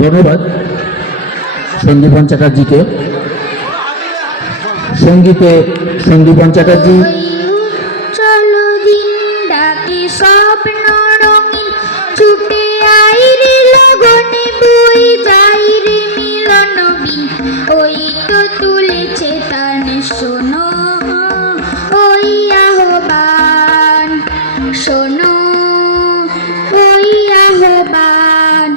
ধন্যবাদ সন্দীপন চ্যাটার্জিকে। সঙ্গীতে সন্দীপন চ্যাটার্জি। চলো দিন ডাকে স্বপ্ন রঙিন ছুটে আই রে লগনে বই যাই রে মিলন বিন ওই তো তুলেছে তান শোনো ওই আহ্বান শোনো ওই আহ্বান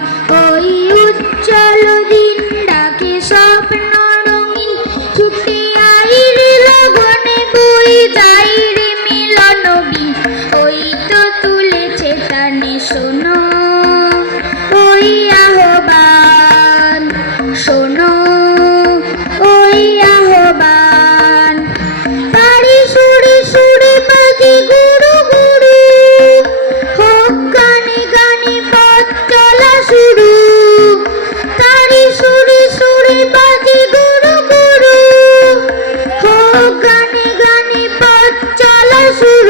ওই উজ্জ্বল দিন ডাকে স্বপ্ন রঙিন ছুটে আই রে লগনে বই যাই রে মিলন বিন ওই তো তুলেছে তানে শোনো ওই আহ্বান শোনো ওই আহ্বান তারি সুরে সুরে বাজে গুরু গুরু হোক গানে গানে পথ চলা শুরু তারি সুরে সুরে বাজে গুরু গুরু হোক গানে গানে পথ চলা শুরু